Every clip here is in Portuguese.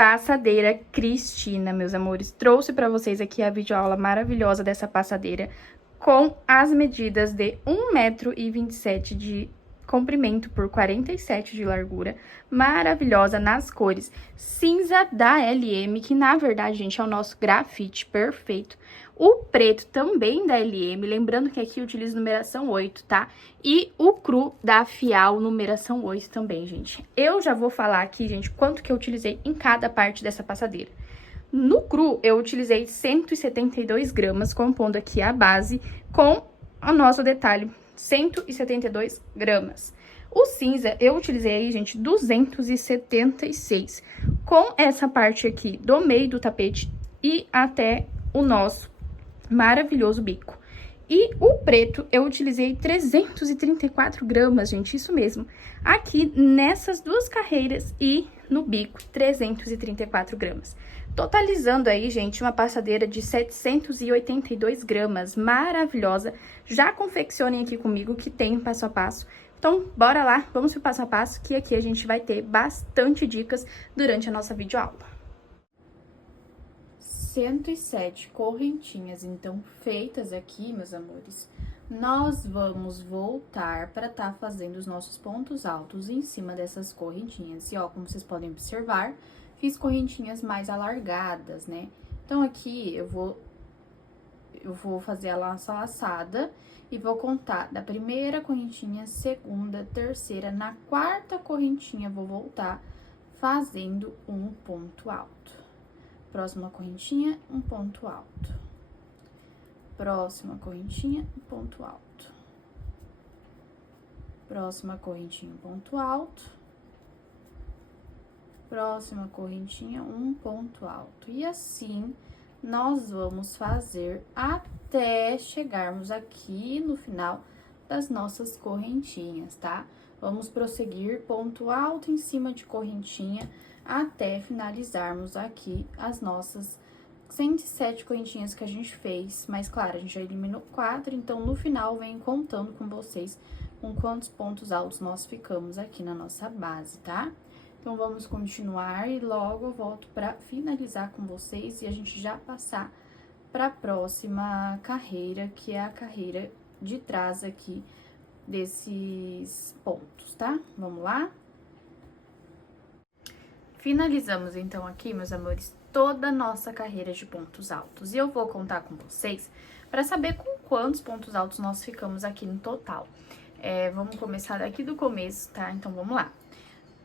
passadeira Cristina, meus amores. Trouxe pra vocês aqui a videoaula maravilhosa dessa passadeira com as medidas de 1,27 m de comprimento por 47 de largura, maravilhosa nas cores cinza da LM, que na verdade, gente, é o nosso grafite perfeito. O preto também da LM, lembrando que aqui eu utilizo numeração 8, tá? E o cru da Fial, numeração 8 também, gente. Eu já vou falar aqui, gente, quanto que eu utilizei em cada parte dessa passadeira. No cru, eu utilizei 172 gramas, compondo aqui a base com o nosso detalhe, 172 gramas. O cinza, eu utilizei aí, gente, 276, com essa parte aqui do meio do tapete e até o nosso maravilhoso bico. E o preto, eu utilizei 334 gramas, gente, isso mesmo. Aqui nessas duas carreiras e no bico, 334 gramas. Totalizando aí, gente, uma passadeira de 782 gramas, maravilhosa. Já confeccionem aqui comigo que tem passo a passo. Então, bora lá, vamos pro passo a passo, que aqui a gente vai ter bastante dicas durante a nossa videoaula. 107 correntinhas, então, feitas aqui, meus amores, nós vamos voltar para tá fazendo os nossos pontos altos em cima dessas correntinhas. E, ó, como vocês podem observar, fiz correntinhas mais alargadas, né? Então, aqui eu vou fazer a laça laçada e vou contar da primeira correntinha, segunda, terceira, na quarta correntinha, vou voltar fazendo um ponto alto. Próxima correntinha, um ponto alto. Próxima correntinha, um ponto alto. Próxima correntinha, um ponto alto. Próxima correntinha, um ponto alto. E assim, nós vamos fazer até chegarmos aqui no final das nossas correntinhas, tá? Vamos prosseguir ponto alto em cima de correntinha, até finalizarmos aqui as nossas 107 correntinhas que a gente fez. Mas, claro, a gente já eliminou 4, então, no final, venho contando com vocês com quantos pontos altos nós ficamos aqui na nossa base, tá? Então, vamos continuar e logo eu volto pra finalizar com vocês e a gente já passar pra próxima carreira, que é a carreira de trás aqui desses pontos, tá? Vamos lá? Finalizamos, então, aqui, meus amores, toda a nossa carreira de pontos altos. E eu vou contar com vocês para saber com quantos pontos altos nós ficamos aqui no total. Vamos começar daqui do começo, tá? Então, vamos lá.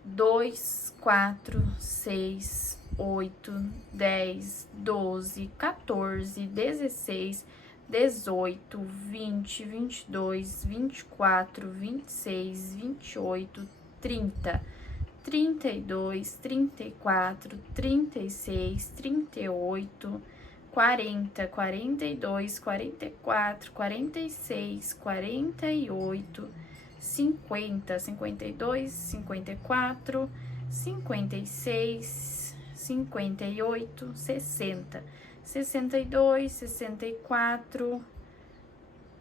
2, 4, 6, 8, 10, 12, 14, 16, 18, 20, 22, 24, 26, 28, 30... 32, 34, 36, 38, 40, 42, 44, 46, 48, 50, 52, 54, 56, 58, 60, 62, 64,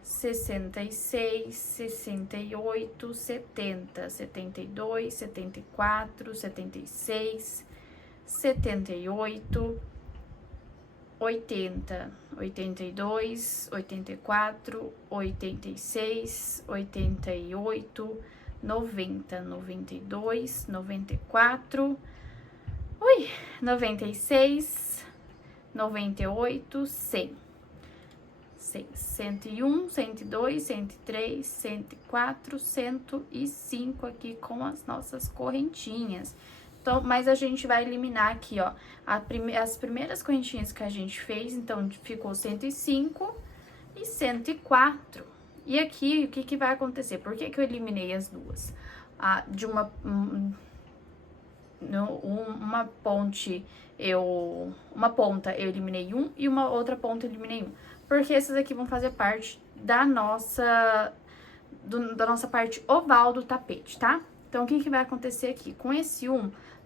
66, 68, 70, 72, 74, 76, 78, 80, 82, 84, 86, 88, 90, 92, 94, 96, 98, 100. 101, 102, 103, 104, 105 aqui com as nossas correntinhas. Então, mas a gente vai eliminar aqui, ó, as primeiras correntinhas que a gente fez, então, ficou 105 e 104. E aqui, o que que vai acontecer? Por que que eu eliminei as duas? Uma ponta eu eliminei um e uma outra ponta eu eliminei um. Porque esses aqui vão fazer parte da nossa parte oval do tapete, tá? Então, o que que vai acontecer aqui? Com esse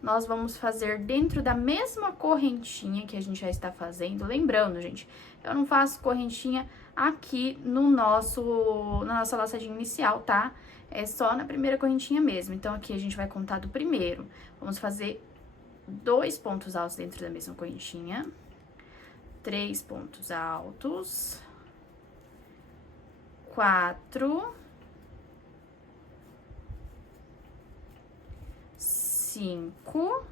nós vamos fazer dentro da mesma correntinha que a gente já está fazendo. Lembrando, gente, eu não faço correntinha aqui na nossa laçadinha inicial, tá? É só na primeira correntinha mesmo. Então, aqui a gente vai contar do primeiro. Vamos fazer 2 pontos altos dentro da mesma correntinha, 3 pontos altos, 4, 5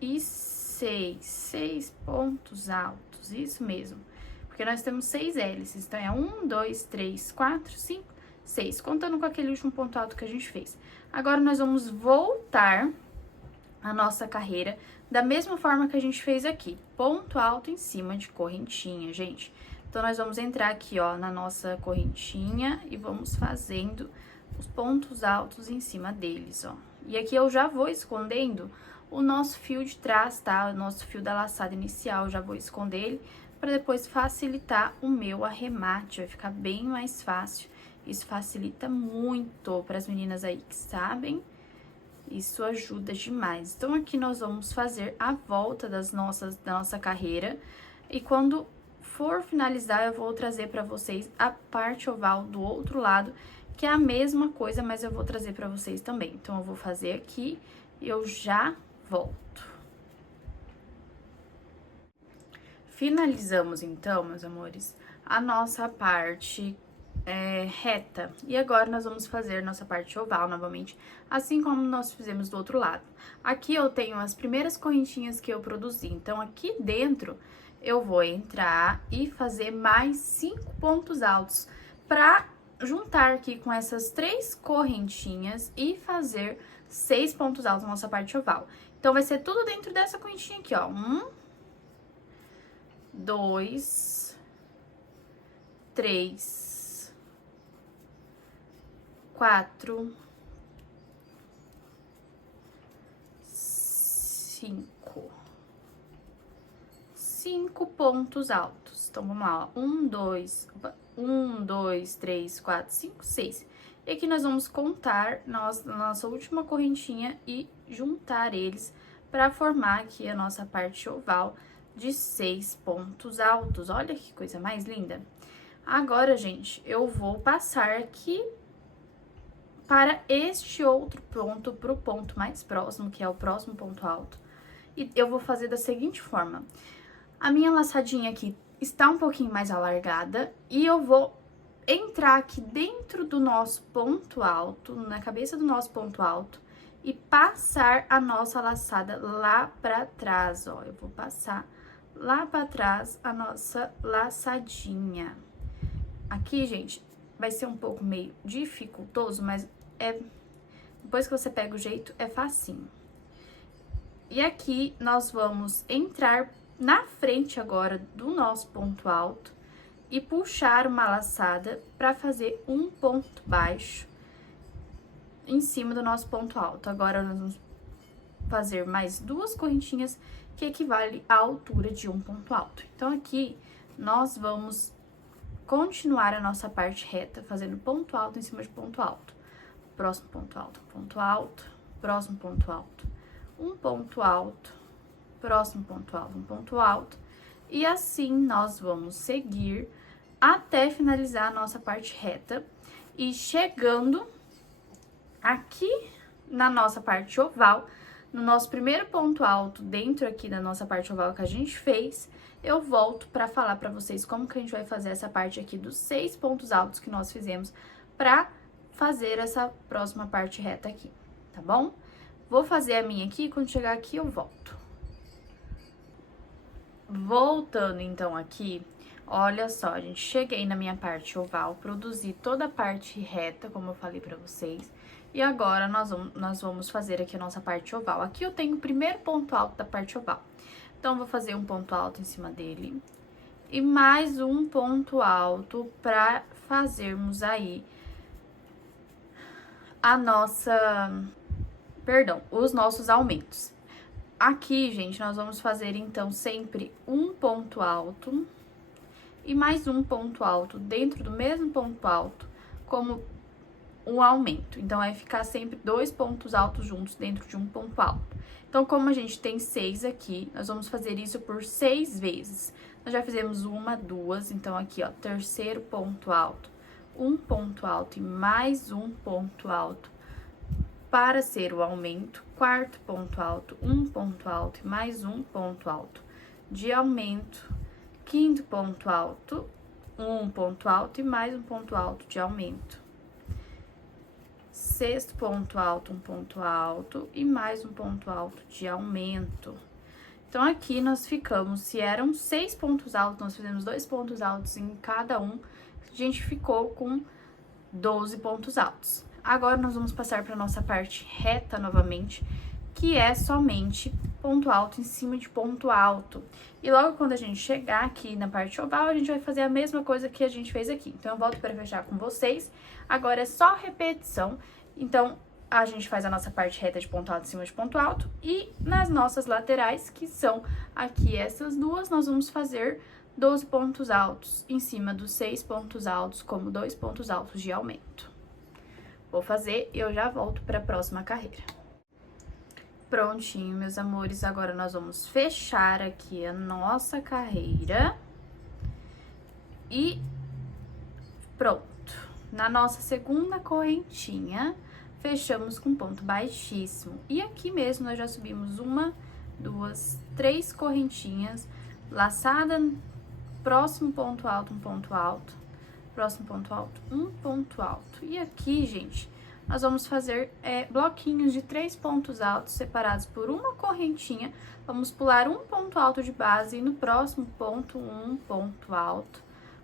e 6 pontos altos, isso mesmo, porque nós temos 6 hélices, então é 1, 2, 3, 4, 5, 6, contando com aquele último ponto alto que a gente fez. Agora, nós vamos voltar a nossa carreira da mesma forma que a gente fez aqui, ponto alto em cima de correntinha, gente. Então, nós vamos entrar aqui, ó, na nossa correntinha e vamos fazendo os pontos altos em cima deles, ó. E aqui eu já vou escondendo o nosso fio de trás, tá? O nosso fio da laçada inicial, eu já vou esconder ele para depois facilitar o meu arremate, vai ficar bem mais fácil. Isso facilita muito para as meninas aí que sabem, isso ajuda demais. Então, aqui nós vamos fazer a volta da nossa carreira e quando for finalizar, eu vou trazer para vocês a parte oval do outro lado, que é a mesma coisa, mas eu vou trazer para vocês também. Então, eu vou fazer aqui e eu já volto. Finalizamos, então, meus amores, a nossa parte reta. E agora, nós vamos fazer nossa parte oval novamente, assim como nós fizemos do outro lado. Aqui eu tenho as primeiras correntinhas que eu produzi. Então, aqui dentro, eu vou entrar e fazer mais 5 pontos altos para juntar aqui com essas 3 correntinhas e fazer 6 pontos altos na nossa parte oval. Então, vai ser tudo dentro dessa correntinha aqui, ó. 1, 2, 3, 4, 5. 5 pontos altos. Então, vamos lá, ó. 1, 2, 3, 4, 5, 6. E aqui nós vamos contar na nossa última correntinha e juntar eles para formar aqui a nossa parte oval de 6 pontos altos. Olha que coisa mais linda. Agora, gente, eu vou passar aqui para este outro ponto, para o ponto mais próximo, que é o próximo ponto alto. E eu vou fazer da seguinte forma. A minha laçadinha aqui está um pouquinho mais alargada e eu vou entrar aqui dentro do nosso ponto alto, na cabeça do nosso ponto alto, e passar a nossa laçada lá pra trás, ó. Eu vou passar lá pra trás a nossa laçadinha. Aqui, gente, vai ser um pouco meio dificultoso, mas depois que você pega o jeito, é facinho. E aqui, nós vamos entrar na frente agora do nosso ponto alto e puxar uma laçada para fazer um ponto baixo em cima do nosso ponto alto. Agora, nós vamos fazer mais 2 correntinhas, que equivale à altura de um ponto alto. Então, aqui, nós vamos continuar a nossa parte reta, fazendo ponto alto em cima de ponto alto. Próximo ponto alto, próximo ponto alto, um ponto alto, próximo ponto alto, um ponto alto. E assim, nós vamos seguir até finalizar a nossa parte reta. E chegando aqui na nossa parte oval, no nosso primeiro ponto alto, dentro aqui da nossa parte oval que a gente fez, eu volto para falar para vocês como que a gente vai fazer essa parte aqui dos 6 pontos altos que nós fizemos para fazer essa próxima parte reta aqui, tá bom? Vou fazer a minha aqui, quando chegar aqui eu volto. Voltando então aqui, olha só, gente, cheguei na minha parte oval, produzi toda a parte reta, como eu falei pra vocês, e agora nós vamos fazer aqui a nossa parte oval. Aqui eu tenho o primeiro ponto alto da parte oval, então vou fazer um ponto alto em cima dele e mais um ponto alto pra fazermos aí os nossos aumentos. Aqui, gente, nós vamos fazer, então, sempre um ponto alto e mais um ponto alto dentro do mesmo ponto alto, como um aumento. Então, vai ficar sempre 2 pontos altos juntos dentro de um ponto alto. Então, como a gente tem 6 aqui, nós vamos fazer isso por 6 vezes. Nós já fizemos 1, 2, então, aqui, ó, terceiro ponto alto, um ponto alto e mais um ponto alto. para ser o aumento, quarto ponto alto, um ponto alto e mais um ponto alto de aumento, quinto ponto alto, um ponto alto e mais um ponto alto de aumento, sexto ponto alto, um ponto alto e mais um ponto alto de aumento. Então, aqui nós ficamos, se eram 6 pontos altos, nós fizemos 2 pontos altos em cada um, a gente ficou com 12 pontos altos. Agora, nós vamos passar para a nossa parte reta novamente, que é somente ponto alto em cima de ponto alto. E logo quando a gente chegar aqui na parte oval, a gente vai fazer a mesma coisa que a gente fez aqui. Então, eu volto para fechar com vocês. Agora, é só repetição. Então, a gente faz a nossa parte reta de ponto alto em cima de ponto alto. E nas nossas laterais, que são aqui essas duas, nós vamos fazer 12 pontos altos em cima dos 6 pontos altos, como 2 pontos altos de aumento. Vou fazer e eu já volto para a próxima carreira. Prontinho, meus amores, agora nós vamos fechar aqui a nossa carreira. E pronto. Na nossa segunda correntinha, fechamos com ponto baixíssimo. E aqui mesmo nós já subimos 1, 2, 3 correntinhas, laçada, próximo ponto alto, um ponto alto, próximo ponto alto, um ponto alto. E aqui, gente, nós vamos fazer bloquinhos de 3 pontos altos separados por uma correntinha. Vamos pular um ponto alto de base e no próximo ponto, um ponto alto,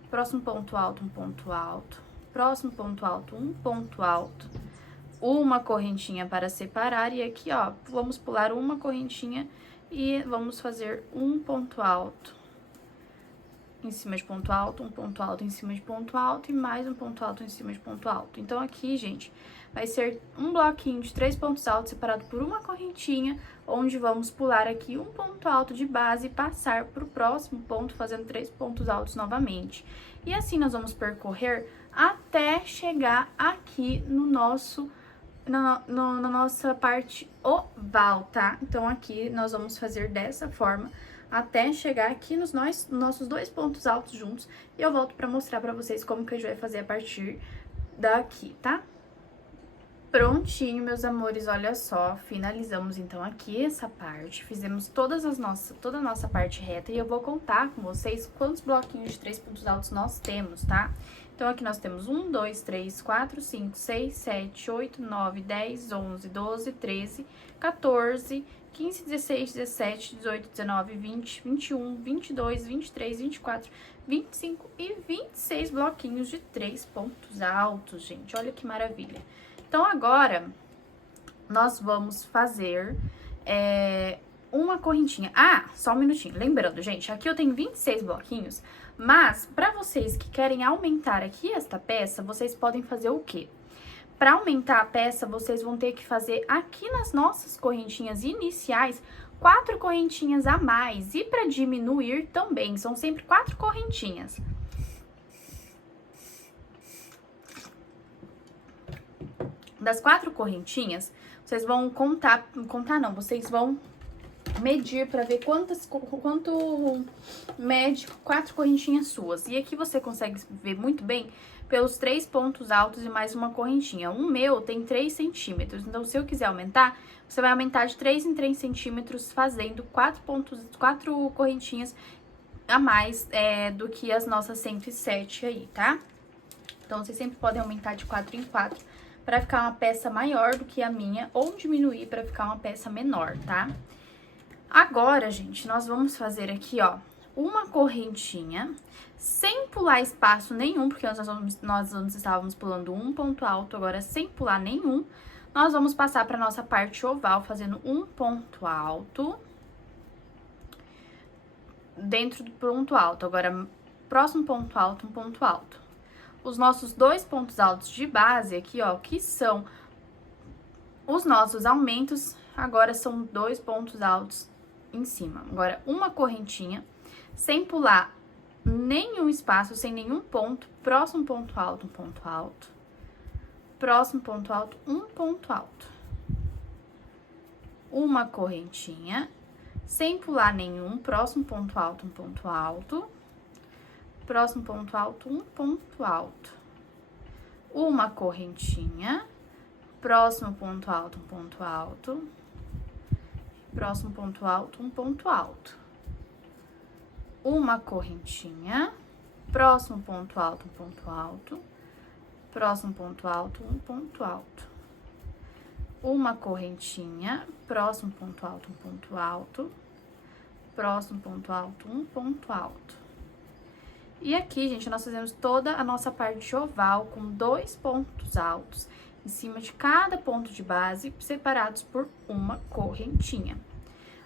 próximo ponto alto, um ponto alto, próximo ponto alto, um ponto alto, uma correntinha para separar. E aqui, ó, vamos pular uma correntinha e vamos fazer um ponto alto em cima de ponto alto, um ponto alto em cima de ponto alto e mais um ponto alto em cima de ponto alto. Então, aqui, gente, vai ser um bloquinho de 3 pontos altos separado por uma correntinha, onde vamos pular aqui um ponto alto de base e passar para o próximo ponto, fazendo 3 pontos altos novamente. E assim, nós vamos percorrer até chegar aqui no nosso... na nossa parte oval, tá? Então, aqui nós vamos fazer dessa forma até chegar aqui nos nossos 2 pontos altos juntos. E eu volto pra mostrar pra vocês como que a gente vai fazer a partir daqui, tá? Prontinho, meus amores, olha só, finalizamos então aqui essa parte, fizemos toda a nossa parte reta e eu vou contar com vocês quantos bloquinhos de 3 pontos altos nós temos, tá? Então, aqui nós temos 1, 2, 3, 4, 5, 6, 7, 8, 9, 10, 11, 12, 13, 14, 15, 16, 17, 18, 19, 20, 21, 22, 23, 24, 25 e 26 bloquinhos de 3 pontos altos, gente. Olha que maravilha. Então, agora, nós vamos fazer uma correntinha. Ah, só um minutinho. Lembrando, gente, aqui eu tenho 26 bloquinhos, mas para vocês que querem aumentar aqui esta peça, vocês podem fazer o quê? Para aumentar a peça, vocês vão ter que fazer aqui nas nossas correntinhas iniciais 4 correntinhas a mais. E para diminuir também, são sempre 4 correntinhas. Das 4 correntinhas, vocês vão vocês vão medir para ver quanto mede 4 correntinhas suas. E aqui você consegue ver muito bem pelos 3 pontos altos e mais uma correntinha. O meu tem 3 centímetros, então se eu quiser aumentar, você vai aumentar de 3 em 3 centímetros, fazendo 4 correntinhas a mais do que as nossas 107 aí, tá? Então, vocês sempre podem aumentar de 4 em 4 para ficar uma peça maior do que a minha, ou diminuir para ficar uma peça menor, tá? Agora, gente, nós vamos fazer aqui, ó, uma correntinha, sem pular espaço nenhum, porque nós estávamos pulando um ponto alto, agora sem pular nenhum, nós vamos passar para nossa parte oval, fazendo um ponto alto dentro do ponto alto. Agora, próximo ponto alto, um ponto alto. Os nossos 2 pontos altos de base aqui, ó, que são os nossos aumentos, agora são 2 pontos altos em cima. Agora, uma correntinha, sem pular nenhum espaço, sem nenhum ponto, próximo ponto alto, um ponto alto, próximo ponto alto, um ponto alto. Uma correntinha, sem pular nenhum, próximo ponto alto, um ponto alto, próximo ponto alto, um ponto alto. Uma correntinha, próximo ponto alto, um ponto alto, próximo ponto alto, um ponto alto, uma correntinha, próximo ponto alto, um ponto alto, próximo ponto alto, um ponto alto, uma correntinha, próximo ponto alto, um ponto alto, próximo ponto alto, um ponto alto. E aqui, gente, nós fazemos toda a nossa parte oval com 2 pontos altos em cima de cada ponto de base, separados por uma correntinha.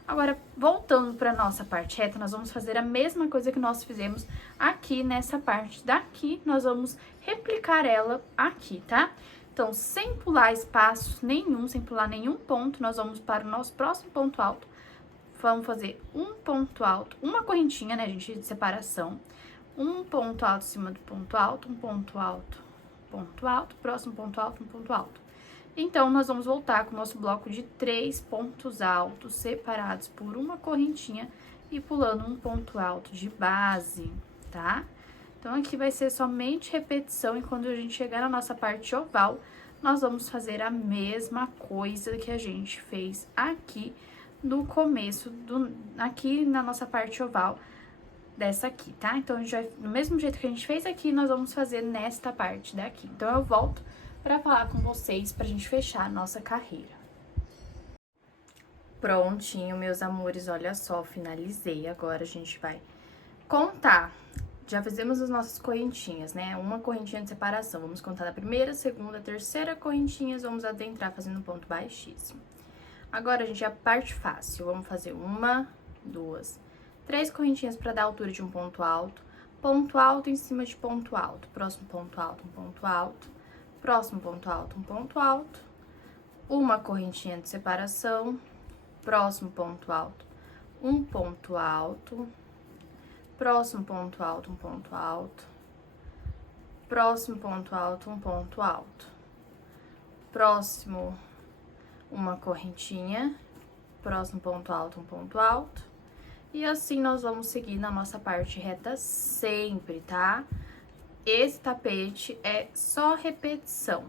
Agora, voltando para nossa parte reta, nós vamos fazer a mesma coisa que nós fizemos aqui nessa parte daqui, nós vamos replicar ela aqui, tá? Então, sem pular espaço nenhum, sem pular nenhum ponto, nós vamos para o nosso próximo ponto alto. Vamos fazer um ponto alto, uma correntinha, né, gente, de separação. Um ponto alto em cima do ponto alto, um ponto alto, próximo ponto alto, um ponto alto. Então, nós vamos voltar com o nosso bloco de 3 pontos altos separados por uma correntinha e pulando um ponto alto de base, tá? Então, aqui vai ser somente repetição e quando a gente chegar na nossa parte oval, nós vamos fazer a mesma coisa que a gente fez aqui no começo, aqui na nossa parte oval dessa aqui, tá? Então, a gente vai, do mesmo jeito que a gente fez aqui, nós vamos fazer nesta parte daqui. Então, eu volto para falar com vocês pra gente fechar a nossa carreira. Prontinho, meus amores, olha só, finalizei. Agora a gente vai contar. Já fizemos as nossas correntinhas, né? Uma correntinha de separação. Vamos contar da primeira, segunda, terceira correntinhas, vamos adentrar fazendo ponto baixíssimo. Agora, gente, a parte fácil. Vamos fazer 1, 2, 3 correntinhas para dar a altura de um ponto alto em cima de ponto alto, próximo ponto alto, um ponto alto, próximo ponto alto, um ponto alto, uma correntinha de separação, próximo ponto alto, um ponto alto, próximo ponto alto, um ponto alto, próximo ponto alto, um ponto alto, próximo, uma correntinha, próximo ponto alto, um ponto alto, e assim nós vamos seguir na nossa parte reta sempre, tá? Esse tapete é só repetição.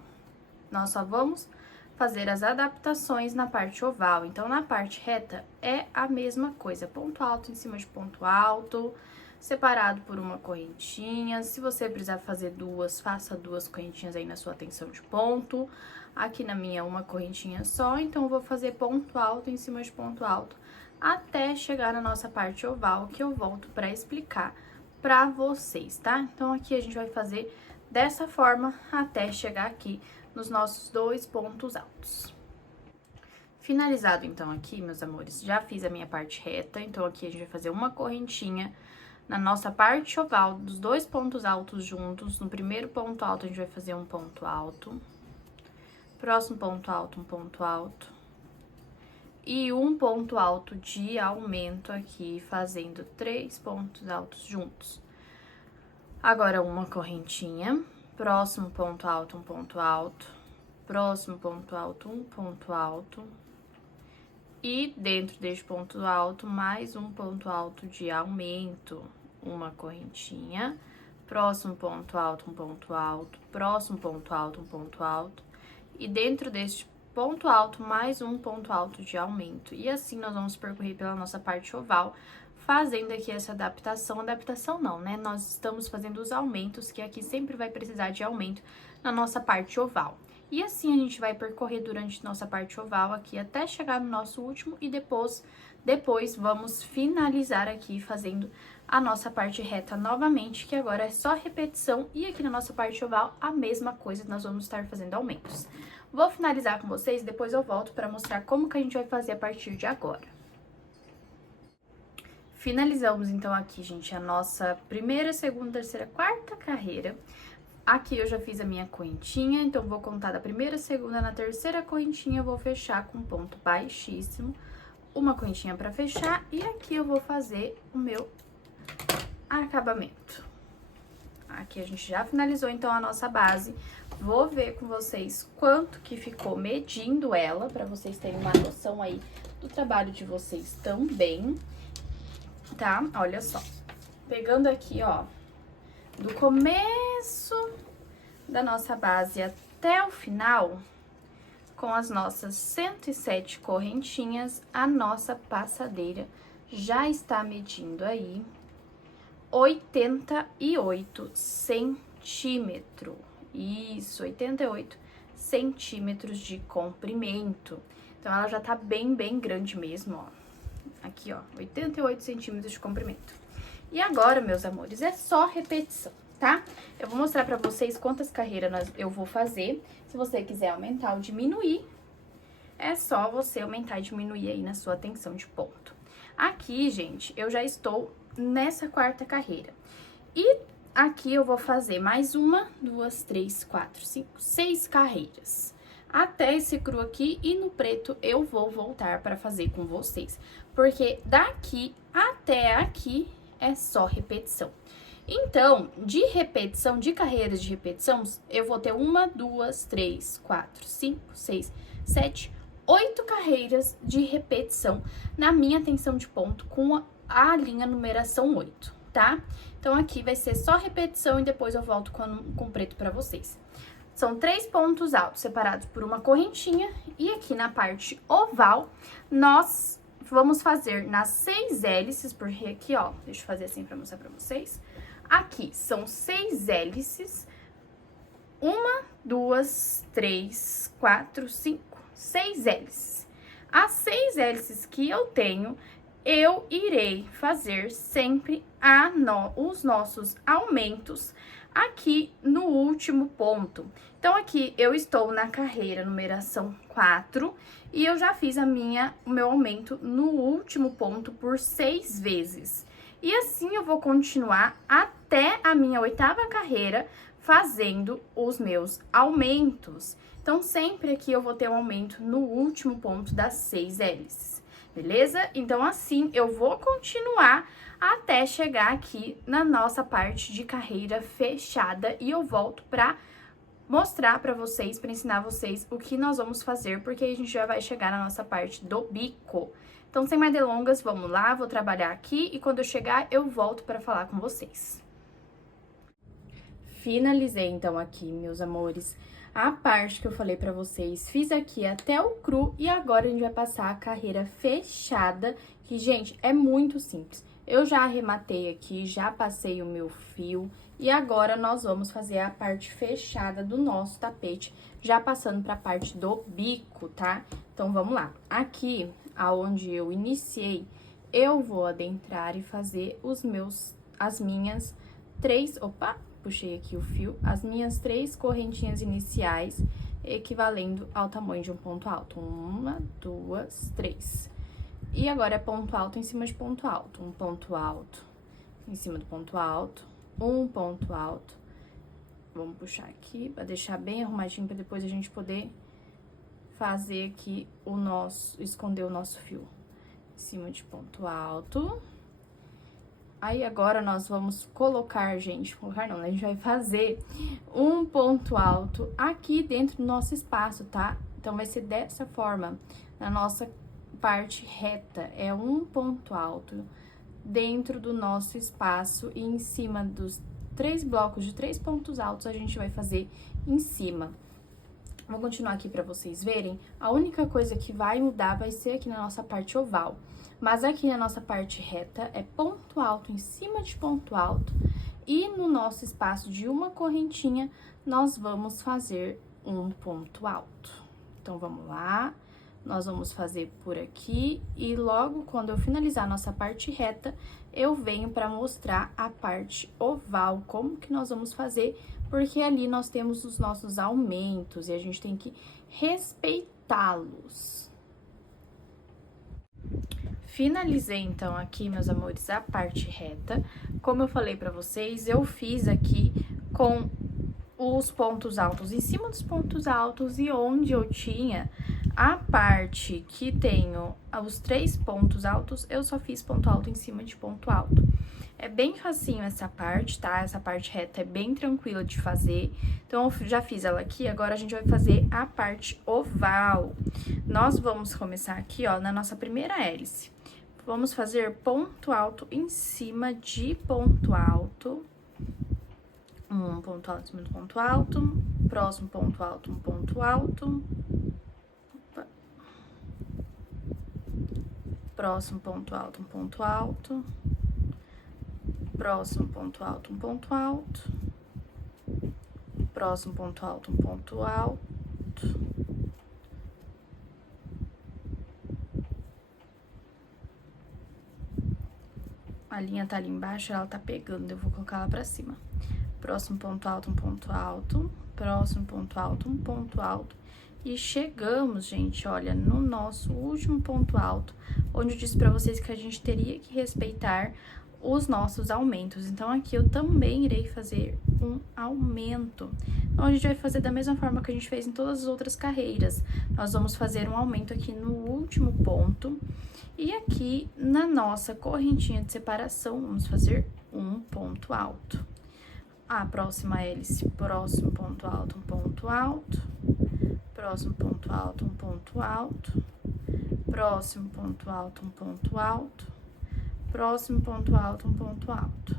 Nós só vamos fazer as adaptações na parte oval. Então, na parte reta é a mesma coisa. Ponto alto em cima de ponto alto, separado por uma correntinha. Se você precisar fazer 2, faça 2 correntinhas aí na sua tensão de ponto. Aqui na minha, uma correntinha só. Então, eu vou fazer ponto alto em cima de ponto alto até chegar na nossa parte oval, que eu volto para explicar pra vocês, tá? Então, aqui a gente vai fazer dessa forma até chegar aqui nos nossos 2 pontos altos. Finalizado, então, aqui, meus amores, já fiz a minha parte reta, então aqui a gente vai fazer uma correntinha na nossa parte oval dos 2 pontos altos juntos. No primeiro ponto alto, a gente vai fazer um ponto alto, próximo ponto alto, um ponto alto, e um ponto alto de aumento aqui, fazendo 3 pontos altos juntos. Agora, uma correntinha, próximo ponto alto, um ponto alto, próximo ponto alto, um ponto alto, e dentro deste ponto alto, mais um ponto alto de aumento, uma correntinha, próximo ponto alto, um ponto alto, próximo ponto alto, um ponto alto, e dentro deste ponto alto, mais um ponto alto de aumento. E assim nós vamos percorrer pela nossa parte oval, fazendo aqui essa adaptação. Adaptação não, né? Nós estamos fazendo os aumentos, que aqui sempre vai precisar de aumento na nossa parte oval. E assim a gente vai percorrer durante nossa parte oval aqui até chegar no nosso último e depois vamos finalizar aqui fazendo a nossa parte reta novamente, que agora é só repetição. E aqui na nossa parte oval, a mesma coisa, nós vamos estar fazendo aumentos. Vou finalizar com vocês, depois eu volto para mostrar como que a gente vai fazer a partir de agora. Finalizamos, então, aqui, gente, a nossa primeira, segunda, terceira, quarta carreira. Aqui eu já fiz a minha correntinha, então vou contar da primeira, segunda, na terceira correntinha eu vou fechar com ponto baixíssimo, uma correntinha para fechar, e aqui eu vou fazer o meu acabamento. Aqui a gente já finalizou, então, a nossa base. Vou ver com vocês quanto que ficou medindo ela, pra vocês terem uma noção aí do trabalho de vocês também, tá? Olha só, pegando aqui, ó, do começo da nossa base até o final, com as nossas 107 correntinhas, a nossa passadeira já está medindo aí 88 centímetros. Isso, 88 centímetros de comprimento. Então, ela já tá bem grande mesmo, ó. Aqui, ó, 88 centímetros de comprimento. E agora, meus amores, é só repetição, tá? Eu vou mostrar pra vocês quantas carreiras eu vou fazer. Se você quiser aumentar ou diminuir, é só você aumentar e diminuir aí na sua tensão de ponto. Aqui, gente, eu já estou nessa quarta carreira. E aqui eu vou fazer mais uma, duas, três, quatro, cinco, 6 carreiras. Até esse cru aqui e no preto eu vou voltar para fazer com vocês. Porque daqui até aqui é só repetição. Então, de repetição, de carreiras de repetição, eu vou ter uma, duas, três, quatro, cinco, seis, sete, 8 carreiras de repetição na minha tensão de ponto com a linha numeração 8, tá? Então, aqui vai ser só repetição e depois eu volto com preto pra vocês. São 3 pontos altos separados por uma correntinha e aqui na parte oval, nós vamos fazer nas 6 hélices, porque aqui, ó, deixa eu fazer assim pra mostrar pra vocês. Aqui são 6 hélices, 1, 2, 3, 4, 5, 6 hélices. As 6 hélices que eu tenho, eu irei fazer sempre os nossos aumentos aqui no último ponto. Então, aqui eu estou na carreira numeração 4 e eu já fiz o meu aumento no último ponto por 6 vezes. E assim eu vou continuar até a minha 8ª carreira fazendo os meus aumentos. Então, sempre aqui eu vou ter um aumento no último ponto das 6 hélices, beleza? Então, assim, eu vou continuar até chegar aqui na nossa parte de carreira fechada e eu volto pra mostrar pra vocês, pra ensinar vocês o que nós vamos fazer, porque aí a gente já vai chegar na nossa parte do bico. Então, sem mais delongas, vamos lá, vou trabalhar aqui e quando eu chegar, eu volto pra falar com vocês. Finalizei, então, aqui, meus amores, a parte que eu falei pra vocês, fiz aqui até o cru e agora a gente vai passar a carreira fechada, que, gente, é muito simples. Eu já arrematei aqui, já passei o meu fio e agora nós vamos fazer a parte fechada do nosso tapete, já passando pra parte do bico, tá? Então, vamos lá. Aqui, aonde eu iniciei, eu vou adentrar e fazer as minhas 3... Opa! Puxei aqui o fio, as minhas 3 correntinhas iniciais, equivalendo ao tamanho de um ponto alto. 1, 2, 3. E agora é ponto alto em cima de ponto alto. Um ponto alto em cima do ponto alto, um ponto alto. Vamos puxar aqui para deixar bem arrumadinho para depois a gente poder fazer aqui esconder o nosso fio. Em cima de ponto alto. Aí, agora, nós vamos colocar, gente, né? A gente vai fazer um ponto alto aqui dentro do nosso espaço, tá? Então, vai ser dessa forma, na nossa parte reta, é um ponto alto dentro do nosso espaço e em cima dos 3 blocos de 3 pontos altos, a gente vai fazer em cima. Vou continuar aqui pra vocês verem. A única coisa que vai mudar vai ser aqui na nossa parte oval. Mas aqui na nossa parte reta é ponto alto em cima de ponto alto. E no nosso espaço de uma correntinha, nós vamos fazer um ponto alto. Então, vamos lá. Nós vamos fazer por aqui e logo quando eu finalizar a nossa parte reta, eu venho para mostrar a parte oval, como que nós vamos fazer, porque ali nós temos os nossos aumentos e a gente tem que respeitá-los. Finalizei, então, aqui, meus amores, a parte reta. Como eu falei pra vocês, eu fiz aqui com os pontos altos em cima dos pontos altos e onde eu tinha a parte que tenho os 3 pontos altos, eu só fiz ponto alto em cima de ponto alto. É bem facinho essa parte, tá? Essa parte reta é bem tranquila de fazer. Então, eu já fiz ela aqui, agora a gente vai fazer a parte oval. Nós vamos começar aqui, ó, na nossa primeira hélice. Vamos fazer ponto alto em cima de ponto alto. Um ponto alto em cima do ponto alto. Próximo ponto alto, um ponto alto. próximo ponto alto, um ponto alto, próximo ponto alto, um ponto alto, próximo ponto alto, um ponto alto, a linha tá ali embaixo, ela tá pegando, eu vou colocar ela pra cima. Próximo ponto alto, um ponto alto, próximo ponto alto, um ponto alto. E chegamos, gente, olha, no nosso último ponto alto, onde eu disse pra vocês que a gente teria que respeitar os nossos aumentos. Então, aqui eu também irei fazer um aumento. Então, a gente vai fazer da mesma forma que a gente fez em todas as outras carreiras. Nós vamos fazer um aumento aqui no último ponto. E aqui, na nossa correntinha de separação, vamos fazer um ponto alto. A próxima hélice, próximo ponto alto, um ponto alto. Próximo ponto alto, um ponto alto. Próximo ponto alto, um ponto alto. Próximo ponto alto, um ponto alto.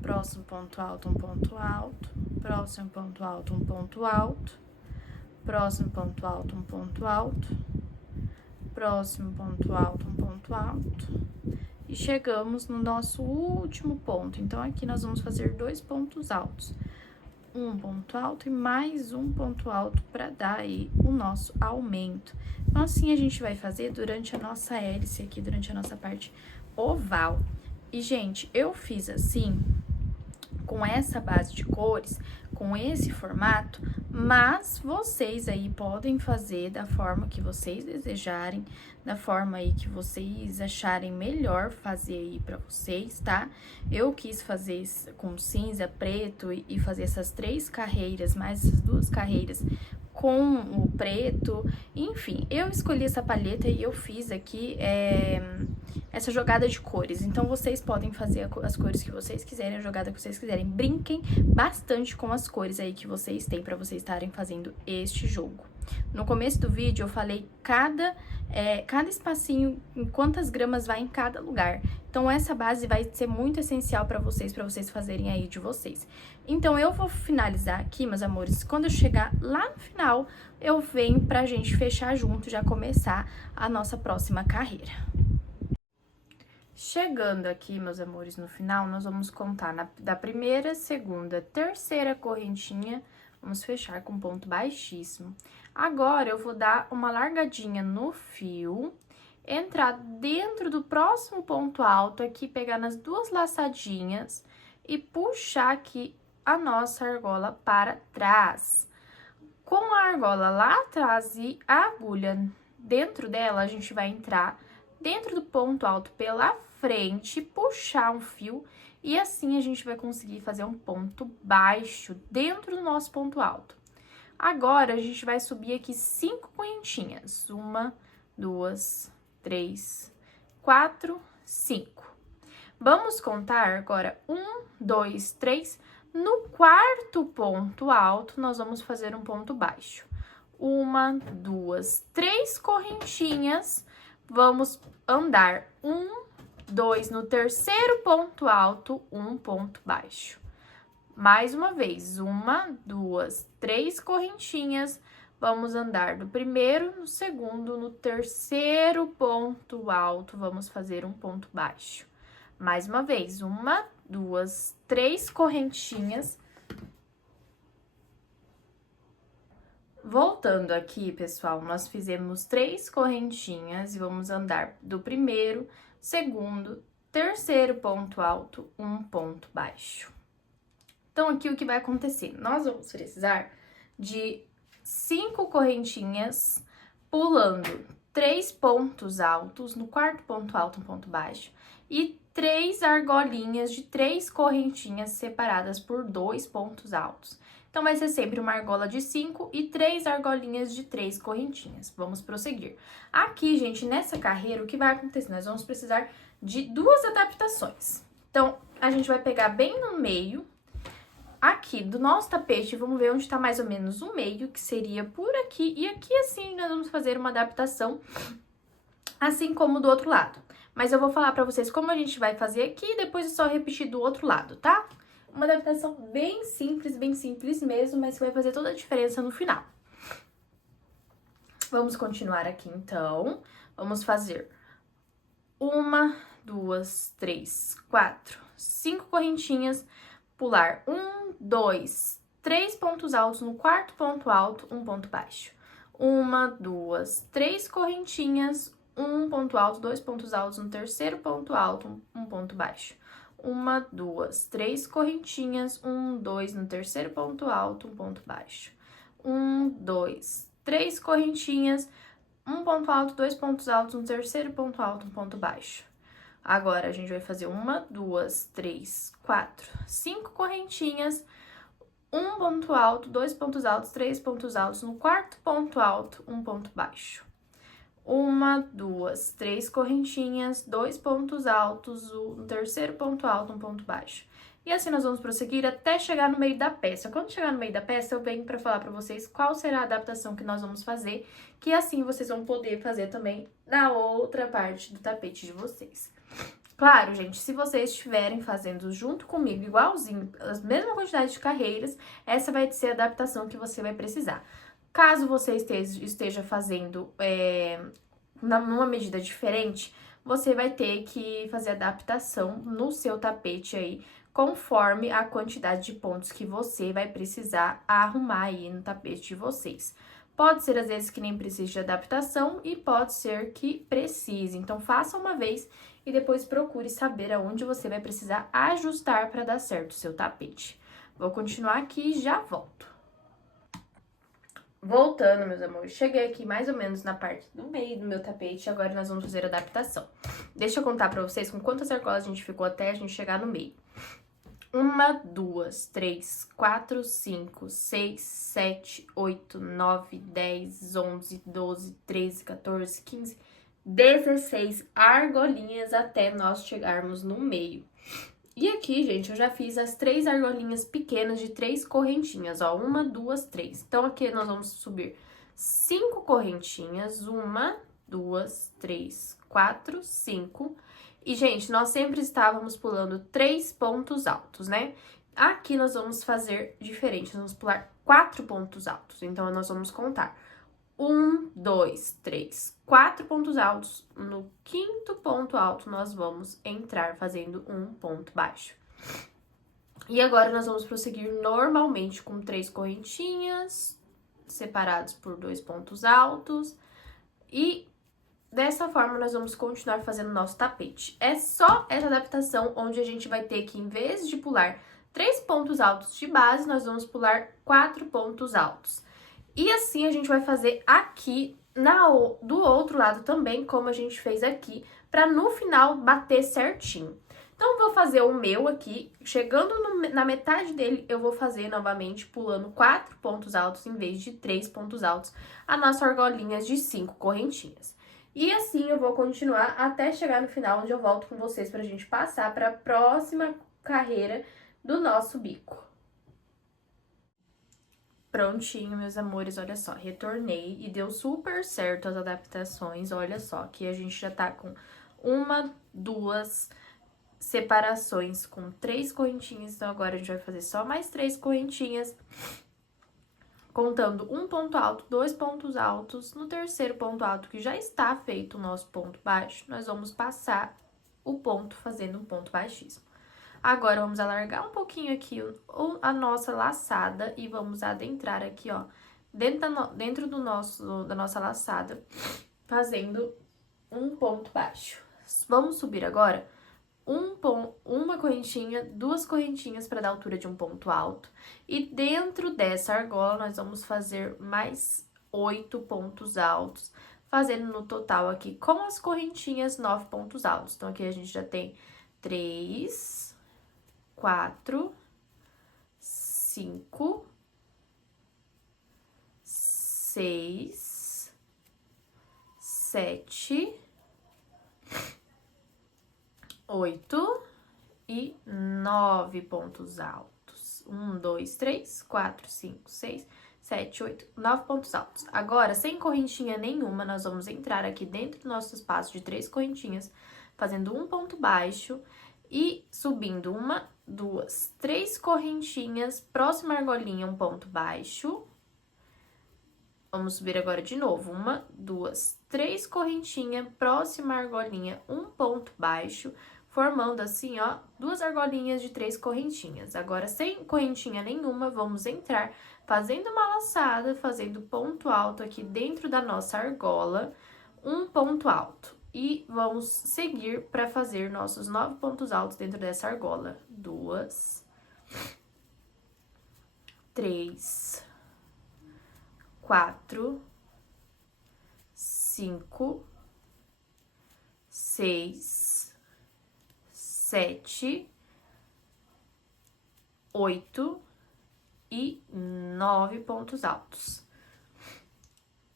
Próximo ponto alto, um ponto alto. Próximo ponto alto, um ponto alto. Próximo ponto alto, um ponto alto. Próximo ponto alto, um ponto alto. E chegamos no nosso último ponto. Então, aqui nós vamos fazer 2 pontos altos. Um ponto alto e mais um ponto alto para dar aí o nosso aumento. Então, assim a gente vai fazer durante a nossa hélice aqui, durante a nossa parte oval. E, gente, eu fiz assim, com essa base de cores, com esse formato, mas vocês aí podem fazer da forma que vocês desejarem, da forma aí que vocês acharem melhor fazer aí pra vocês, tá? Eu quis fazer com cinza, preto e fazer essas 3 carreiras, mais essas 2 carreiras com o preto, enfim, eu escolhi essa palheta e eu fiz aqui essa jogada de cores. Então, vocês podem fazer as cores que vocês quiserem, a jogada que vocês quiserem. Brinquem bastante com as cores aí que vocês têm para vocês estarem fazendo este jogo. No começo do vídeo, eu falei cada espacinho, em quantas gramas vai em cada lugar. Então, essa base vai ser muito essencial para vocês fazerem aí de vocês. Então, eu vou finalizar aqui, meus amores. Quando eu chegar lá no final, eu venho pra gente fechar junto, já começar a nossa próxima carreira. Chegando aqui, meus amores, no final, nós vamos contar da primeira, segunda, terceira correntinha, vamos fechar com ponto baixíssimo. Agora, eu vou dar uma largadinha no fio, entrar dentro do próximo ponto alto aqui, pegar nas 2 laçadinhas e puxar aqui a nossa argola para trás. Com a argola lá atrás e a agulha dentro dela, a gente vai entrar dentro do ponto alto pela frente, puxar um fio e assim a gente vai conseguir fazer um ponto baixo dentro do nosso ponto alto. Agora, a gente vai subir aqui 5 correntinhas. 1, 2, 3, 4, 5. Vamos contar agora 1, 2, 3. No quarto ponto alto, nós vamos fazer um ponto baixo. 1, 2, 3 correntinhas. Vamos andar 1, 2, no terceiro ponto alto, um ponto baixo. Mais uma vez, 1, 2, 3 correntinhas. Vamos andar do primeiro, no segundo, no terceiro ponto alto, vamos fazer um ponto baixo. Mais uma vez, 1, 2, 3 correntinhas. Voltando aqui, pessoal, nós fizemos 3 correntinhas e vamos andar do primeiro, segundo, terceiro ponto alto, um ponto baixo. Então, aqui o que vai acontecer? Nós vamos precisar de 5 correntinhas, pulando 3 pontos altos, no quarto ponto alto, um ponto baixo, e 3 argolinhas de 3 correntinhas separadas por 2 pontos altos. Então, vai ser sempre uma argola de 5 e 3 argolinhas de 3 correntinhas. Vamos prosseguir. Aqui, gente, nessa carreira, o que vai acontecer? Nós vamos precisar de 2 adaptações. Então, a gente vai pegar bem no meio, aqui do nosso tapete, vamos ver onde tá mais ou menos o meio, que seria por aqui. E aqui, assim, nós vamos fazer uma adaptação, assim como do outro lado. Mas eu vou falar pra vocês como a gente vai fazer aqui e depois é só repetir do outro lado, tá? Uma adaptação bem simples mesmo, mas que vai fazer toda a diferença no final. Vamos continuar aqui, então. Vamos fazer 1, 2, 3, 4, 5 correntinhas, pular 1, 2, 3 pontos altos no quarto ponto alto, um ponto baixo. 1, 2, 3 correntinhas, um ponto alto, 2 pontos altos no terceiro ponto alto, um ponto baixo. 1, 2, 3 correntinhas, 1, 2 no terceiro ponto alto, um ponto baixo. 1, 2, 3 correntinhas, um ponto alto, 2 pontos altos no terceiro ponto alto, um ponto baixo. Agora, a gente vai fazer 1, 2, 3, 4, 5 correntinhas, um ponto alto, 2 pontos altos, 3 pontos altos no quarto ponto alto, um ponto baixo. 1, 2, 3 correntinhas, 2 pontos altos, no terceiro ponto alto, um ponto baixo. E assim nós vamos prosseguir até chegar no meio da peça. Quando chegar no meio da peça, eu venho para falar para vocês qual será a adaptação que nós vamos fazer, que assim vocês vão poder fazer também na outra parte do tapete de vocês. Claro, gente, se vocês estiverem fazendo junto comigo, igualzinho, a mesma quantidade de carreiras, essa vai ser a adaptação que você vai precisar. Caso você esteja fazendo numa medida diferente, você vai ter que fazer adaptação no seu tapete aí, conforme a quantidade de pontos que você vai precisar arrumar aí no tapete de vocês. Pode ser, às vezes, que nem precise de adaptação e pode ser que precise. Então, faça uma vez e depois procure saber aonde você vai precisar ajustar para dar certo o seu tapete. Vou continuar aqui e já volto. Voltando, meus amores, cheguei aqui mais ou menos na parte do meio do meu tapete, agora nós vamos fazer a adaptação. Deixa eu contar pra vocês com quantas argolas a gente ficou até a gente chegar no meio. 1, 2, 3, 4, 5, 6, 7, 8, 9, 10, 11, 12, 13, 14, 15, 16 argolinhas até nós chegarmos no meio. E aqui, gente, eu já fiz as 3 argolinhas pequenas de 3 correntinhas, ó, 1, 2, 3. Então, aqui nós vamos subir 5 correntinhas, 1, 2, 3, 4, 5. E, gente, nós sempre estávamos pulando 3 pontos altos, né? Aqui nós vamos fazer diferente, nós vamos pular 4 pontos altos. Então, nós vamos contar 1, 2, 3, 4 pontos altos. No quinto ponto alto, nós vamos entrar fazendo um ponto baixo. E agora, nós vamos prosseguir normalmente com 3 correntinhas, separados por 2 pontos altos. E dessa forma, nós vamos continuar fazendo nosso tapete. É só essa adaptação onde a gente vai ter que, em vez de pular 3 pontos altos de base, nós vamos pular 4 pontos altos. E assim a gente vai fazer aqui do outro lado também, como a gente fez aqui, para no final bater certinho. Então, vou fazer o meu aqui, chegando na metade dele, eu vou fazer novamente, pulando 4 pontos altos em vez de 3 pontos altos, a nossa argolinha de 5 correntinhas. E assim eu vou continuar até chegar no final, onde eu volto com vocês pra gente passar para a próxima carreira do nosso bico. Prontinho, meus amores, olha só, retornei e deu super certo as adaptações, olha só, que a gente já tá com 1, 2 separações com 3 correntinhas, então agora a gente vai fazer só mais 3 correntinhas, contando um ponto alto, 2 pontos altos, no terceiro ponto alto que já está feito o nosso ponto baixo, nós vamos passar o ponto fazendo um ponto baixíssimo. Agora, vamos alargar um pouquinho aqui a nossa laçada e vamos adentrar aqui, ó, dentro da nossa laçada, fazendo um ponto baixo. Vamos subir agora uma correntinha, 2 correntinhas para dar altura de um ponto alto. E dentro dessa argola, nós vamos fazer mais 8 pontos altos, fazendo no total aqui, com as correntinhas, 9 pontos altos. Então, aqui a gente já tem 3... 4, 5, 6, 7, 8 e 9 pontos altos. 1, 2, 3, 4, 5, 6, 7, 8, 9 pontos altos. Agora, sem correntinha nenhuma, nós vamos entrar aqui dentro do nosso espaço de 3 correntinhas, fazendo um ponto baixo e subindo 1, 2, 3 correntinhas, próxima argolinha, um ponto baixo. Vamos subir agora de novo, 1, 2, 3 correntinhas, próxima argolinha, um ponto baixo, formando assim, ó, 2 argolinhas de 3 correntinhas. Agora, sem correntinha nenhuma, vamos entrar fazendo uma laçada, fazendo ponto alto aqui dentro da nossa argola, um ponto alto. E vamos seguir para fazer nossos 9 pontos altos dentro dessa argola. 2, 3, 4, 5, 6, 7, 8 e 9 pontos altos.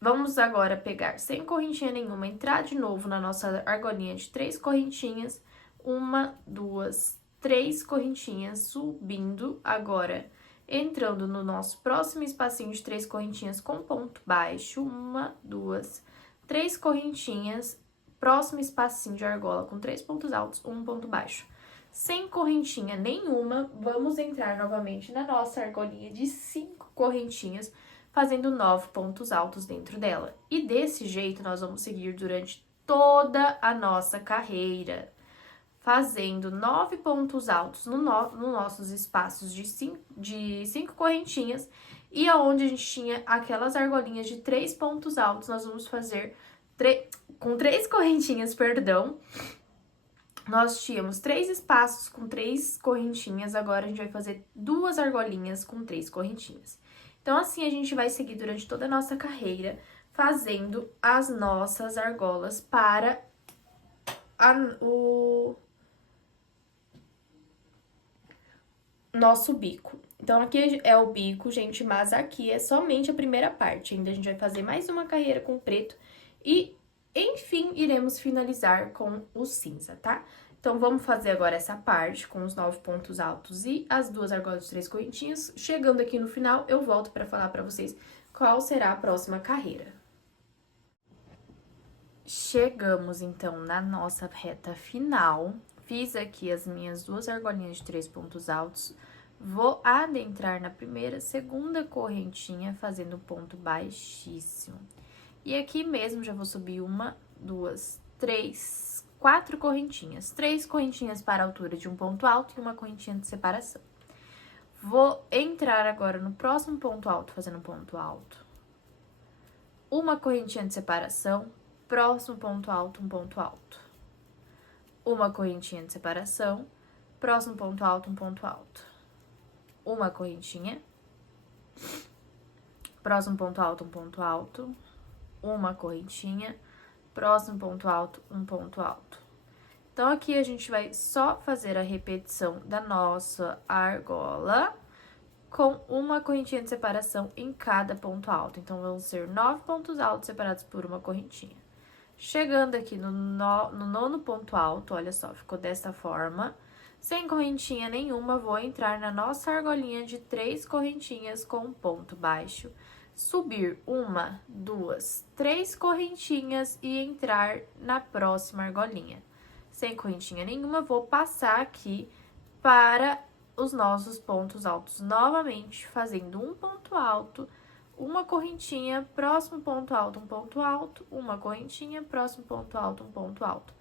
Vamos agora pegar sem correntinha nenhuma, entrar de novo na nossa argolinha de 3 correntinhas, 1, 2, 3 correntinhas, subindo agora, entrando no nosso próximo espacinho de 3 correntinhas com ponto baixo, 1, 2, 3 correntinhas, próximo espacinho de argola com 3 pontos altos, 1 ponto baixo. Sem correntinha nenhuma, vamos entrar novamente na nossa argolinha de 5 correntinhas, fazendo 9 pontos altos dentro dela. E desse jeito, nós vamos seguir durante toda a nossa carreira, fazendo 9 pontos altos nos nossos espaços de 5 correntinhas, e aonde a gente tinha aquelas argolinhas de 3 pontos altos, nós vamos fazer com 3 correntinhas, perdão. Nós tínhamos 3 espaços com 3 correntinhas, agora a gente vai fazer 2 argolinhas com 3 correntinhas. Então, assim, a gente vai seguir durante toda a nossa carreira, fazendo as nossas argolas para o nosso bico. Então, aqui é o bico, gente, mas aqui é somente a primeira parte. Ainda a gente vai fazer mais uma carreira com preto e, enfim, iremos finalizar com o cinza, tá? Então, vamos fazer agora essa parte com os 9 pontos altos e as 2 argolas de 3 correntinhas. Chegando aqui no final, eu volto para falar para vocês qual será a próxima carreira. Chegamos, então, na nossa reta final. Fiz aqui as minhas 2 argolinhas de 3 pontos altos. Vou adentrar na primeira, segunda correntinha, fazendo ponto baixíssimo. E aqui mesmo, já vou subir 1, 2, 3, 4 correntinhas. 3 correntinhas para a altura de um ponto alto e uma correntinha de separação. Vou entrar agora no próximo ponto alto, fazendo um ponto alto. Uma correntinha de separação, próximo ponto alto, um ponto alto. Uma correntinha de separação, próximo ponto alto, um ponto alto. Uma correntinha, próximo ponto alto, um ponto alto. Uma correntinha, próximo ponto alto, um ponto alto. Então, aqui a gente vai só fazer a repetição da nossa argola com uma correntinha de separação em cada ponto alto. Então, vão ser 9 pontos altos separados por uma correntinha. Chegando aqui no nono ponto alto, olha só, ficou dessa forma. Sem correntinha nenhuma, vou entrar na nossa argolinha de 3 correntinhas com ponto baixo. Subir 1, 2, 3 correntinhas e entrar na próxima argolinha. Sem correntinha nenhuma, vou passar aqui para os nossos pontos altos novamente, fazendo um ponto alto, uma correntinha, próximo ponto alto, um ponto alto, uma correntinha, próximo ponto alto, um ponto alto.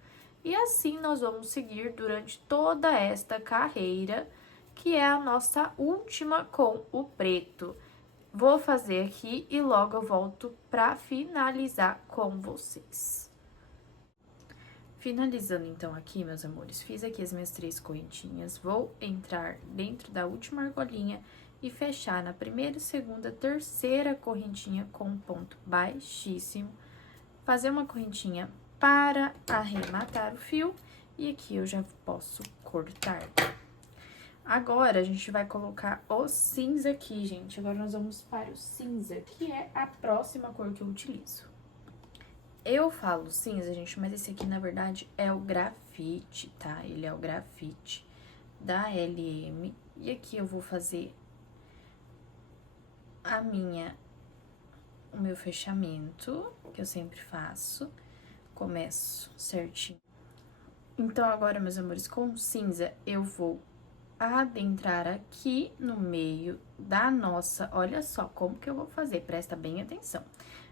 E assim nós vamos seguir durante toda esta carreira, que é a nossa última com o preto. Vou fazer aqui e logo eu volto para finalizar com vocês. Finalizando então aqui, meus amores, fiz aqui as minhas 3 correntinhas, vou entrar dentro da última argolinha e fechar na primeira, segunda, terceira correntinha com um ponto baixíssimo, fazer uma correntinha para arrematar o fio e aqui eu já posso cortar. Agora, a gente vai colocar o cinza aqui, gente. Agora, nós vamos para o cinza, que é a próxima cor que eu utilizo. Eu falo cinza, gente, mas esse aqui, na verdade, é o grafite, tá? Ele é o grafite da LM. E aqui eu vou fazer o meu fechamento, que eu sempre faço. Começo certinho. Então, agora, meus amores, com o cinza, eu vou adentrar aqui no meio da nossa... Olha só como que eu vou fazer, presta bem atenção.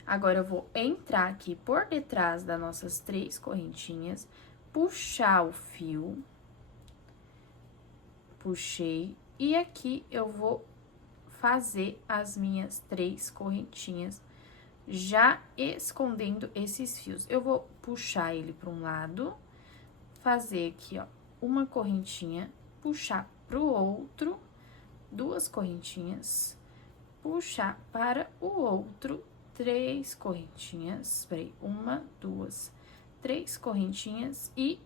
Agora, eu vou entrar aqui por detrás das nossas 3 correntinhas, puxar o fio, puxei, e aqui eu vou fazer as minhas 3 correntinhas, já escondendo esses fios. Eu vou puxar ele para um lado, fazer aqui, ó, uma correntinha, puxar pro outro, 2 correntinhas, puxar para o outro, 3 correntinhas, peraí, 1, 2, 3 correntinhas e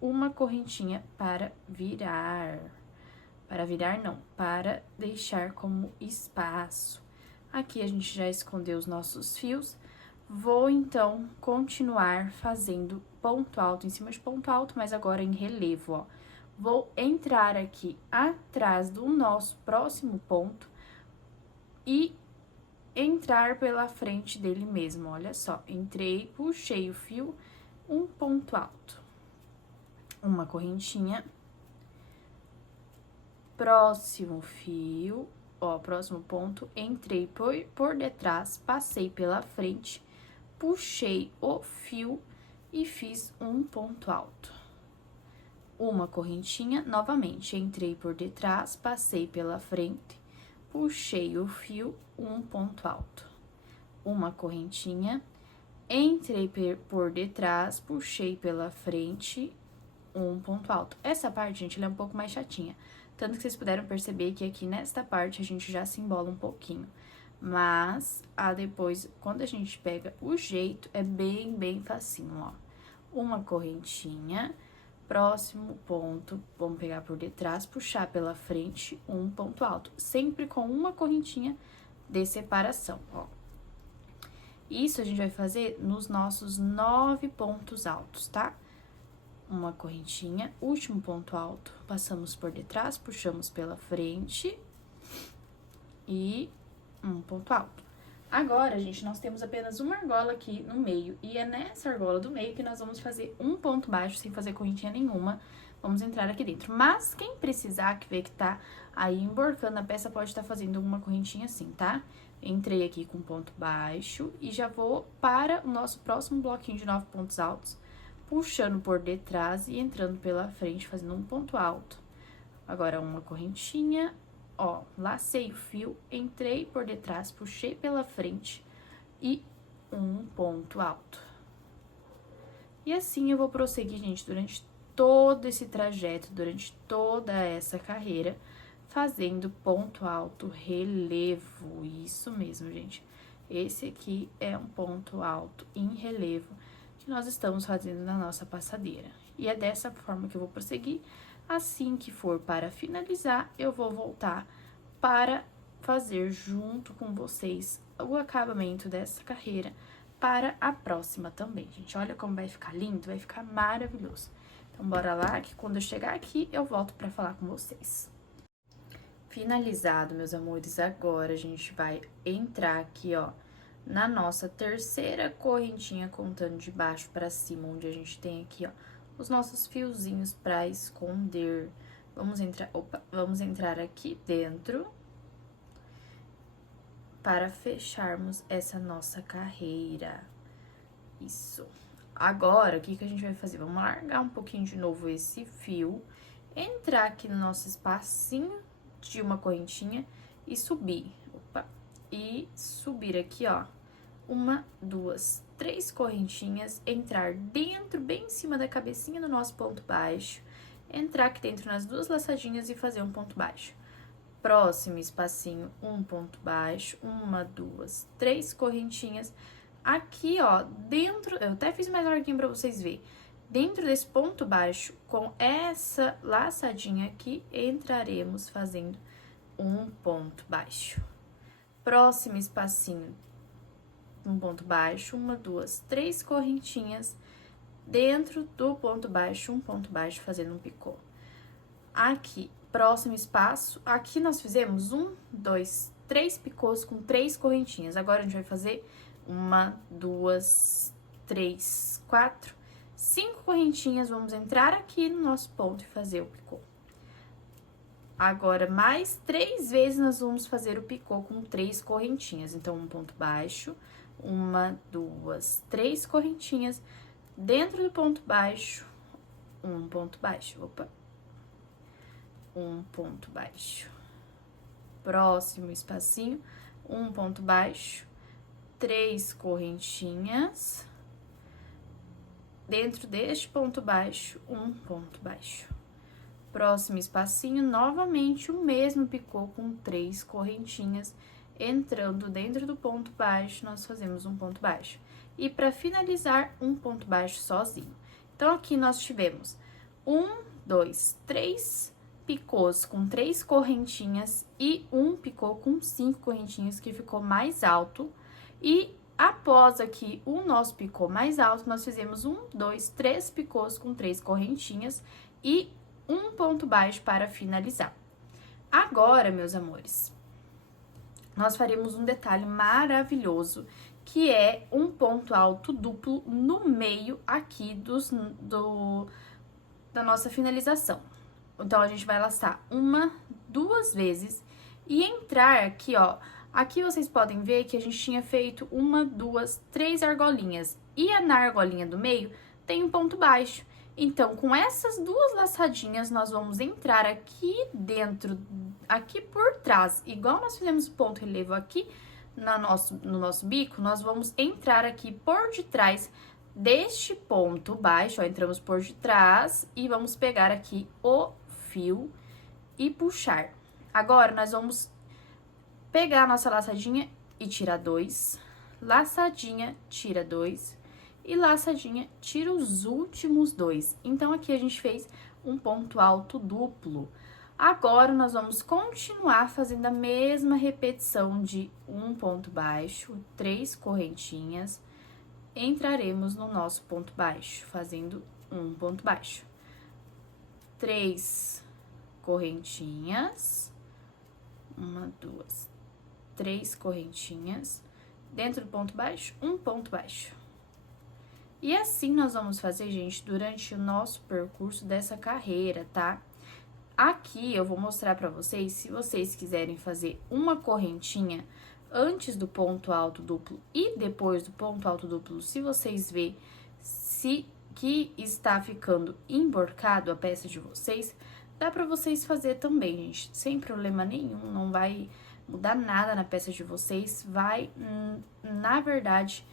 uma correntinha para virar. Para virar, não, para deixar como espaço. Aqui a gente já escondeu os nossos fios. Vou, então, continuar fazendo ponto alto em cima de ponto alto, mas agora em relevo, ó. Vou entrar aqui atrás do nosso próximo ponto e entrar pela frente dele mesmo, olha só. Entrei, puxei o fio, um ponto alto. Uma correntinha. Próximo fio, ó, próximo ponto, entrei por detrás, passei pela frente, puxei o fio e fiz um ponto alto. Uma correntinha, novamente, entrei por detrás, passei pela frente, puxei o fio, um ponto alto. Uma correntinha, entrei por detrás, puxei pela frente, um ponto alto. Essa parte, gente, ela é um pouco mais chatinha. Tanto que vocês puderam perceber que aqui nesta parte a gente já se embola um pouquinho. Mas, depois, quando a gente pega o jeito, é bem facinho, ó. Uma correntinha, próximo ponto, vamos pegar por detrás, puxar pela frente, um ponto alto. Sempre com uma correntinha de separação, ó. Isso a gente vai fazer nos nossos 9 pontos altos, tá? Uma correntinha, último ponto alto, passamos por detrás, puxamos pela frente e um ponto alto. Agora, gente, nós temos apenas uma argola aqui no meio, e é nessa argola do meio que nós vamos fazer um ponto baixo, sem fazer correntinha nenhuma, vamos entrar aqui dentro. Mas, quem precisar, que vê que tá aí emborcando a peça, pode estar fazendo uma correntinha assim, tá? Entrei aqui com ponto baixo e já vou para o nosso próximo bloquinho de 9 pontos altos, puxando por detrás e entrando pela frente, fazendo um ponto alto. Agora, uma correntinha, ó, lacei o fio, entrei por detrás, puxei pela frente e um ponto alto. E assim eu vou prosseguir, gente, durante todo esse trajeto, durante toda essa carreira, fazendo ponto alto, relevo, isso mesmo, gente. Esse aqui é um ponto alto em relevo que nós estamos fazendo na nossa passadeira. E é dessa forma que eu vou prosseguir. Assim que for para finalizar, eu vou voltar para fazer junto com vocês o acabamento dessa carreira para a próxima também, gente. Olha como vai ficar lindo, vai ficar maravilhoso. Então, bora lá, que quando eu chegar aqui, eu volto para falar com vocês. Finalizado, meus amores, agora a gente vai entrar aqui, ó, na nossa terceira correntinha, contando de baixo para cima, onde a gente tem aqui, ó, os nossos fiozinhos para esconder. Vamos entrar aqui dentro para fecharmos essa nossa carreira. Isso. Agora, o que que a gente vai fazer? Vamos largar um pouquinho de novo esse fio, entrar aqui no nosso espacinho de uma correntinha e subir. Opa! E subir aqui, ó, 1, 2, 3 correntinhas, entrar dentro, bem em cima da cabecinha do nosso ponto baixo, entrar aqui dentro nas 2 laçadinhas e fazer um ponto baixo. Próximo espacinho, um ponto baixo, 1, 2, 3 correntinhas. Aqui, ó, dentro, eu até fiz mais larguinho pra vocês verem. Dentro desse ponto baixo, com essa laçadinha aqui, entraremos fazendo um ponto baixo. Próximo espacinho, um ponto baixo, 1, 2, 3 correntinhas. Dentro do ponto baixo, um ponto baixo, fazendo um picô. Aqui, próximo espaço, aqui nós fizemos 1, 2, 3 picôs com 3 correntinhas. Agora, a gente vai fazer 1, 2, 3, 4, 5 correntinhas. Vamos entrar aqui no nosso ponto e fazer o picô. Agora, mais 3 vezes nós vamos fazer o picô com 3 correntinhas. Então, um ponto baixo, 1, 2, 3 correntinhas dentro do ponto baixo, um ponto baixo, opa, um ponto baixo. Próximo espacinho, um ponto baixo, 3 correntinhas, dentro deste ponto baixo, um ponto baixo. Próximo espacinho, novamente o mesmo picô com 3 correntinhas, entrando dentro do ponto baixo, nós fazemos um ponto baixo. E para finalizar, um ponto baixo sozinho. Então, aqui nós tivemos 1, 2, 3 picôs com 3 correntinhas e um picô com 5 correntinhas, que ficou mais alto. E após aqui o nosso picô mais alto, nós fizemos 1, 2, 3 picôs com 3 correntinhas e um ponto baixo para finalizar. Agora, meus amores, nós faremos um detalhe maravilhoso, que é um ponto alto duplo no meio aqui da nossa finalização. Então, a gente vai laçar 1, 2 vezes e entrar aqui, ó. Aqui vocês podem ver que a gente tinha feito 1, 2, 3 argolinhas. E na argolinha do meio tem um ponto baixo. Então, com essas 2 laçadinhas, nós vamos entrar aqui dentro, aqui por trás. Igual nós fizemos o ponto relevo aqui no nosso bico, nós vamos entrar aqui por detrás deste ponto baixo, ó. Entramos por detrás e vamos pegar aqui o fio e puxar. Agora, nós vamos pegar a nossa laçadinha e tirar 2, laçadinha, tira 2 e laçadinha, tira os últimos 2. Então, aqui a gente fez um ponto alto duplo. Agora, nós vamos continuar fazendo a mesma repetição de um ponto baixo, 3 correntinhas, entraremos no nosso ponto baixo, fazendo um ponto baixo. 3 correntinhas, 1, 2, 3 correntinhas, dentro do ponto baixo, um ponto baixo. E assim nós vamos fazer, gente, durante o nosso percurso dessa carreira, tá? Aqui eu vou mostrar pra vocês, se vocês quiserem fazer uma correntinha antes do ponto alto duplo e depois do ponto alto duplo, se vocês verem que está ficando emborcado a peça de vocês, dá pra vocês fazer também, gente, sem problema nenhum, não vai mudar nada na peça de vocês, vai, na verdade,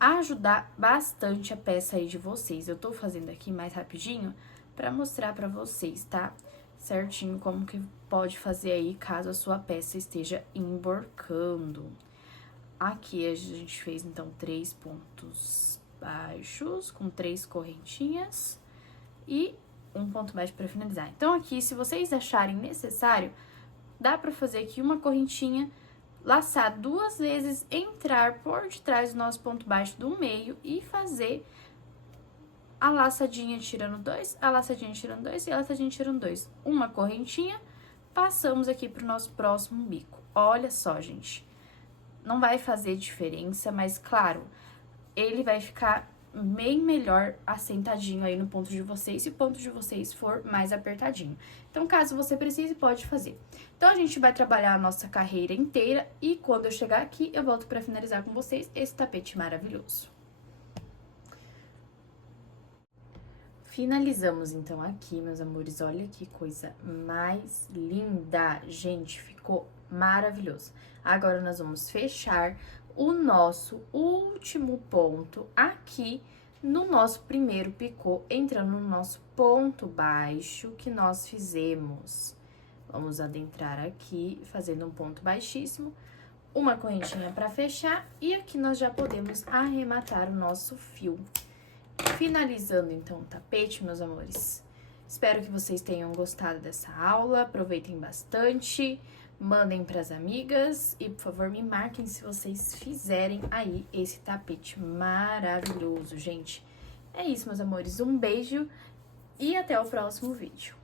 ajudar bastante a peça aí de vocês. Eu tô fazendo aqui mais rapidinho pra mostrar pra vocês, tá? Certinho como que pode fazer aí caso a sua peça esteja emborcando. Aqui a gente fez, então, 3 pontos baixos com 3 correntinhas e um ponto baixo pra finalizar. Então, aqui, se vocês acharem necessário, dá pra fazer aqui uma correntinha, laçar 2 vezes, entrar por detrás do nosso ponto baixo do meio e fazer a laçadinha tirando 2, a laçadinha tirando 2 e a laçadinha tirando 2. Uma correntinha, passamos aqui pro nosso próximo bico. Olha só, gente, não vai fazer diferença, mas claro, ele vai ficar bem melhor assentadinho aí no ponto de vocês, se o ponto de vocês for mais apertadinho. Então, caso você precise, pode fazer. Então, a gente vai trabalhar a nossa carreira inteira e quando eu chegar aqui, eu volto pra finalizar com vocês esse tapete maravilhoso. Finalizamos, então, aqui, meus amores. Olha que coisa mais linda, gente, ficou maravilhoso. Agora, nós vamos fechar o nosso último ponto aqui no nosso primeiro picô, entrando no nosso ponto baixo que nós fizemos. Vamos adentrar aqui, fazendo um ponto baixíssimo, uma correntinha para fechar, e aqui nós já podemos arrematar o nosso fio. Finalizando, então, o tapete, meus amores. Espero que vocês tenham gostado dessa aula, aproveitem bastante, mandem para as amigas e, por favor, me marquem se vocês fizerem aí esse tapete maravilhoso, gente. É isso, meus amores. Um beijo e até o próximo vídeo.